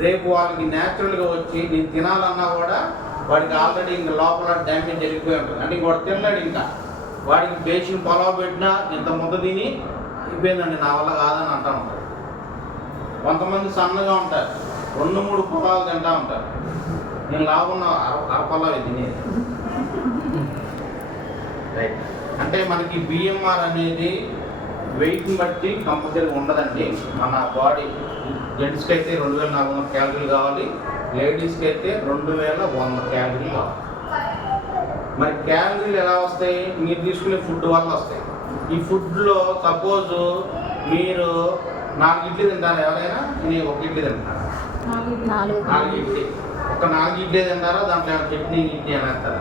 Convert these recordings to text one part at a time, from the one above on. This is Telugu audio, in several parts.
రేపు వాళ్ళకి న్యాచురల్గా వచ్చి నేను తినాలన్నా కూడా వాడికి ఆల్రెడీ ఇంకా లోపల డ్యామేజ్ వెళ్ళిపోయి ఉంటుంది. అంటే ఇంక వాడు తినలేడు. ఇంకా వాడికి బేసిన పొలావు పెట్టినా ఇంత ముద్ద తిని అయిపోయిందండి నా వల్ల కాదని అంటూ ఉంటారు. కొంతమంది సన్నగా ఉంటారు, 2-3 పొలాలు తింటూ ఉంటారు. నేను లాభం అరపొలావి తినేది. రైట్. అంటే మనకి బిఎంఆర్ అనేది వెయిట్ని బట్టి కంపల్సరీ ఉండదండి. మన బాడీ జెంట్స్కి అయితే 2400 క్యాలరీలు కావాలి, లేడీస్కి అయితే 2100 క్యాలరీలు కావాలి. మరి క్యాలరీలు ఎలా వస్తాయి? మీరు తీసుకునే ఫుడ్ వల్ల వస్తాయి. ఈ ఫుడ్లో సపోజ్ మీరు 4 ఇడ్లీ తింటారా? ఎవరైనా నేను 1 ఇడ్లీ తింటారా? 4 ఇడ్లీ. ఒక 4 ఇడ్లీ తింటారా? దాంట్లో చట్నీ ఇడ్లీ అనేస్తారా?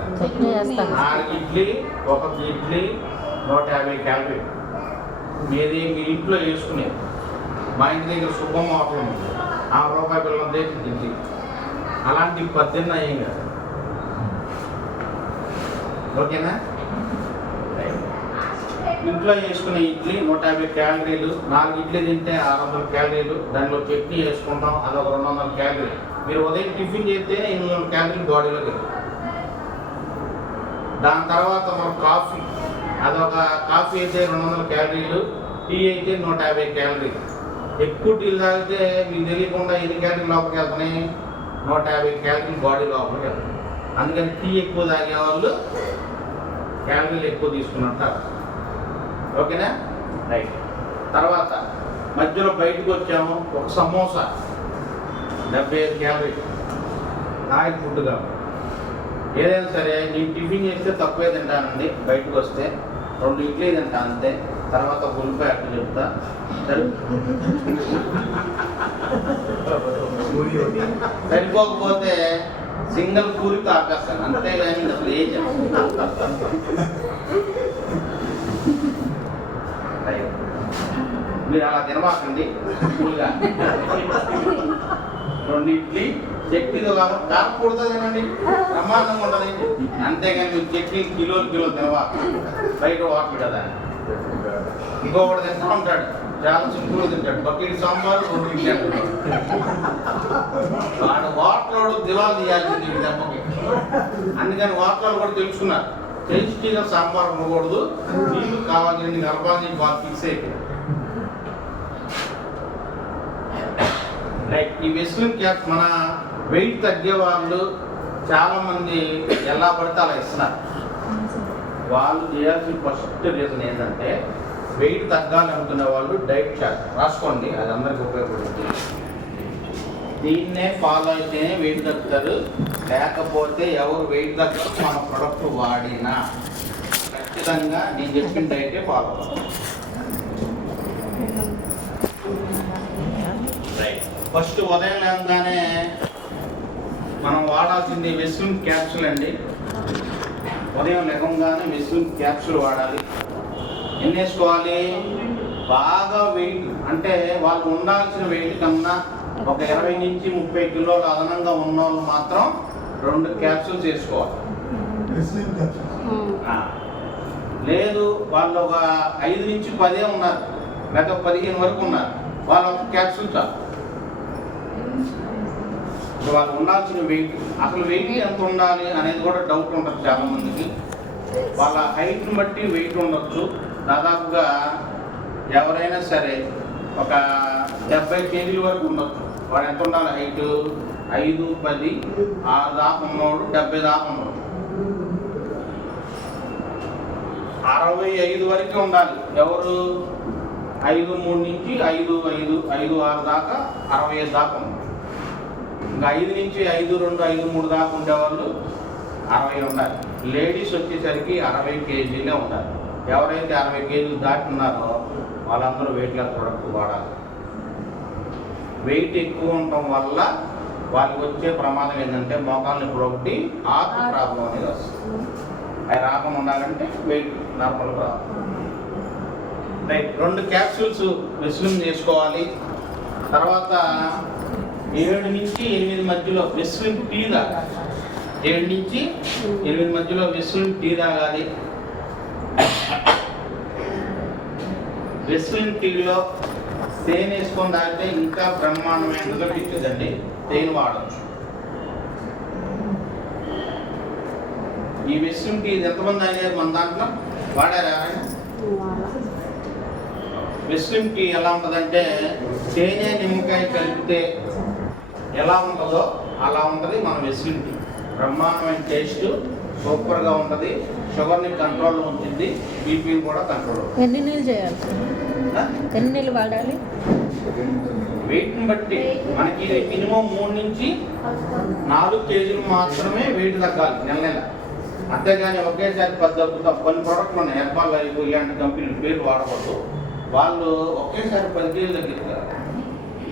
4 ఇడ్లీ, 1 ఇడ్లీ 150 క్యాలరీ. మీది మీ ఇంట్లో వేసుకునేది. మా ఇంటి దగ్గర సుబ్బమ్మ హోటల్ ఉంది, ₹1 పిల్లలు ఇడ్లీ. అలాంటి 18 అయ్యాం కదా. ఓకేనా? ఇంట్లో వేసుకునే ఇడ్లీ 150 క్యాలరీలు, 4 ఇడ్లీ తింటే 600 క్యాలరీలు. దానిలో చట్నీ వేసుకుంటాం, అదొక 200 క్యాలరీలు. మీరు ఉదయం టిఫిన్ చేస్తే 800 క్యాలరీలు బాడీలోకి. దాని తర్వాత మనం కాఫీ, అదొక కాఫీ అయితే 200 క్యాలరీలు, టీ అయితే 150 క్యాలరీలు. ఎక్కువ టీలు తాగితే మీకు తెలియకుండా ఎన్ని క్యాలరీలు లోపలికి వెళ్తున్నాయి? 150 క్యాలరీలు బాడీ లోపలికి వెళ్తాయి. అందుకని టీ ఎక్కువ తాగే వాళ్ళు క్యాలరీలు ఎక్కువ తీసుకున్నట్టారు. ఓకేనా? రైట్. తర్వాత మధ్యలో బయటకు వచ్చాము, ఒక సమోసా 75 క్యాలరీలు. ఆయిల్ ఫుడ్ కాబట్టి ఏదైనా సరే నేను టిఫిన్ చేస్తే తక్కువే తింటానండి. బయటకు వస్తే 2 ఇడ్లీ తింటా అంతే. తర్వాత ఉల్లిపాయ అట్టు చెప్తా. సరిపోకపోతే సింగిల్ పూరితో ఆపేస్తాను, అంతేగాని అసలు ఏం చెప్తాను. మీరు అలా తినమాకండి. ఫుల్గా 2 ఇడ్లీ చట్నీతో కాబట్టి కారకూడదు తినండి, ప్రమాదంగా ఉంటుంది. అంతేగాని మీరు చట్నీ కిలోలు తినవా. బయట వాటర్ కదా. ఇంకొకటి తింటా ఉంటాడు, చాలా సింపుల్గా తింటాడు. బకెట్ సాంబారు 2 ఇడ్లీ. వాడు వాటర్లో దివాలు తీయాల్సింది దెబ్బకి. అందుకని వాటర్లో కూడా తెలుసుకున్నారు, టేస్టీగా సాంబార్ ఉండకూడదు, నీళ్ళు కావాల్సింది కలపాలని బాగా ఫిక్స్ అయిపోయింది. రైట్. ఈ వెస్లిన్ క్యాప్స్ మన వెయిట్ తగ్గే వాళ్ళు చాలామంది ఎలా పడితే అలా ఇస్తున్నారు. వాళ్ళు చేయాల్సిన ఫస్ట్ రీజన్ ఏంటంటే, వెయిట్ తగ్గాలి అనుకునే వాళ్ళు డైట్ చార్ట్ రాసుకోండి, అది అందరికీ ఉపయోగపడుతుంది. దీన్నే ఫాలో అయితేనే వెయిట్ తగ్గుతారు. లేకపోతే ఎవరు వెయిట్ తగ్గరు మన ప్రొడక్ట్ వాడినా ఖచ్చితంగా నేను చెప్పిన డైటే ఫాలో అవుతారు. రైట్. ఫస్ట్ ఉదయం లేవగానే మనం వాడాల్సింది వెస్లిన్ క్యాప్సూల్ అండి. ఉదయం లేవగానే వెస్లిన్ క్యాప్సూల్ వాడాలి. ఎన్ని వేసుకోవాలి? బాగా వెయిట్ అంటే వాళ్ళు ఉండాల్సిన వెయిట్ కన్నా ఒక 20 నుంచి 30 కిలోలు అదనంగా ఉన్న వాళ్ళు మాత్రం 2 క్యాప్సూల్స్ వేసుకోవాలి. లేదు వాళ్ళు ఒక 5 నుంచి 10 ఉన్నారు, లేదా 15 వరకు ఉన్నారు, వాళ్ళు ఒక క్యాప్సూల్ చాలు. వాళ్ళు ఉండాల్సిన వెయిట్, అసలు వెయిట్ ఎంత ఉండాలి అనేది కూడా డౌట్ ఉంటుంది చాలా మందికి. వాళ్ళ హైట్ని బట్టి వెయిట్ ఉండొచ్చు. దాదాపుగా ఎవరైనా సరే ఒక 70 కేజీల వరకు ఉండొచ్చు. వాడు ఎంత ఉండాలి హైట్? 5, 10, 6 దాకా ఉన్నవాడు 70 దాకా ఉన్నాడు. 65 వరకే ఉండాలి. ఎవరు? 5'3" నుంచి 5'6" దాకా 65 దాకా ఉంది. ఇంకా 5 నుంచి 5'2", 5'3" దాకా ఉండేవాళ్ళు 60 ఉండాలి. లేడీస్ వచ్చేసరికి 60 కేజీలే ఉండాలి. ఎవరైతే 60 కేజీలు దాటున్నారో వాళ్ళందరూ వెయిట్ లాస్ ప్రొడక్ట్ వాడాలి. వెయిట్ ఎక్కువ ఉండటం వల్ల వాళ్ళకి వచ్చే ప్రమాదం ఏంటంటే మోకాళ్ళ నొప్పి ఒకటి, హార్ట్ ప్రాబ్లం అనేది వస్తుంది. అవి రాకుండా ఉండాలంటే వెయిట్ నార్మల్గా రావాలి. రైట్. 2 క్యాప్సూల్స్ వెస్లిన్ చేసుకోవాలి. తర్వాత 7 నుంచి 8 మధ్యలో వెస్లిన్ టీ తాగాలి. 7 నుంచి 8 మధ్యలో వెస్లిన్ టీ తాగాలి. వెస్లిన్ టీలో తేనె వేసుకొని తాగితే ఇంకా బ్రహ్మాండమైన రిజల్ట్ ఇచ్చేదండి. తేనె వాడచ్చు. ఈ విషయం టీ ఎంతమంది అయినారు మన దాంట్లో వాడారా? విస్లిం టీ ఎలా ఉంటుందంటే తేనె నిమ్మకాయ కలిపితే ఎలా ఉంటుందో అలా ఉంటుంది మన విస్లిం టీ. బ్రహ్మాండమైన టేస్ట్, సూపర్గా ఉంటుంది. షుగర్ని కంట్రోల్లో ఉంచింది, బీపీని కూడా కంట్రోల్. ఎన్ని నీళ్ళు చేయాలి? ఎన్ని నీళ్ళు వాడాలి? వెయిట్ని బట్టి మనకి మినిమం 3 నుంచి 4 కేజీలు మాత్రమే వెయిట్ తగ్గాలి నెల నెల. అంతేగాని ఒకేసారి 10 తగ్గుతాం. కొన్ని ప్రోడక్ట్లు ఉన్నాయి, హెర్బల్ లైఫ్ ఇలాంటి కంపెనీలు పేరు వాడకూడదు. వాళ్ళు ఒకేసారి 10 కేజీలు తగ్గిస్తారు.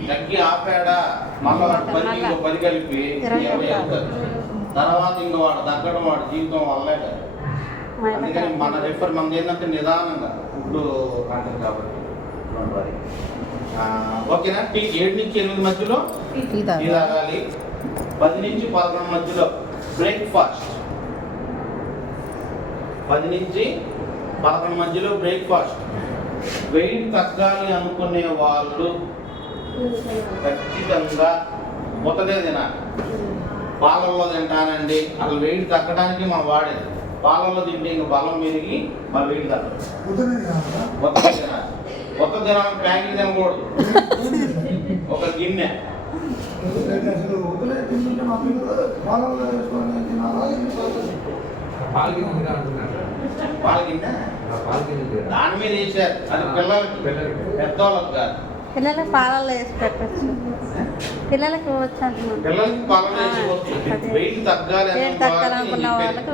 తగ్గి ఆపాడా మళ్ళీ 10 కలిపి 20 అవుతుంది. తర్వాత ఇంకో వాడు తగ్గడం వాడు జీవితం వల్లే కదా. అందుకని మనది ఏంటంటే నిదానంగా ఫుడ్ అంటారు కాబట్టి. ఓకేనా? టీ 7 నుంచి 8 మధ్యలో టీ తాగాలి. 10 నుంచి 11 మధ్యలో బ్రేక్ఫాస్ట్. 10 నుంచి 11 మధ్యలో బ్రేక్ఫాస్ట్. వెయిట్ తగ్గాలి అనుకునే వాళ్ళు ఖచ్చితంగా మొత్తదే తినాలి. పాలల్లో తింటానండి, అసలు వెయిట్ తగ్గడానికి మనం వాడేది. పాలల్లో తింటే ఇంకా బలం పెరిగి మన వెయిట్ తగ్గదు. మొత్తదే తినాలి. కొత్త దినానికి ప్యాకింగ్ తినకూడదు. ఒక గిన్నె పాల గిన్నె దాని మీద వేసారు. అది పిల్లలకి, పెద్దవాళ్ళకి కాదు. పిల్లలకి పాలల్లో వేసి పెట్టచ్చు. పిల్లలకి పిల్లలకి పాలలో వేసుకోవచ్చు. వెయిట్ తగ్గాలి తగ్గాలనుకున్న వాళ్ళకి